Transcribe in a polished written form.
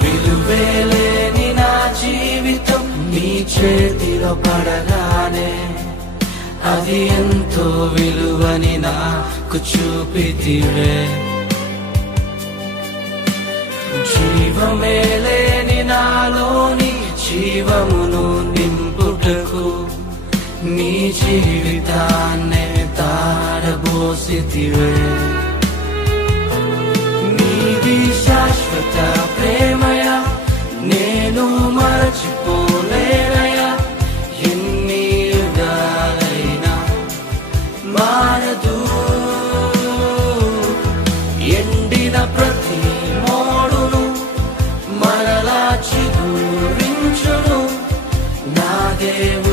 విలువేలేని నా జీవితం నీ చేతిలో పడగానే అది ఎంతో విలువని నాకు చూపితివే. జీవమే లేని నాలోని జీవమును నింపుటకు నీ జీవితాన్నే తారబోసితివే. నీది శాశ్వత ప్రేమయ నేను మరచిపోలేనయా. ఎన్ని యుగాలైనా మారదు. ఎండిన ప్రతి మోడును మరలా చిగురించును నా దేవుడు.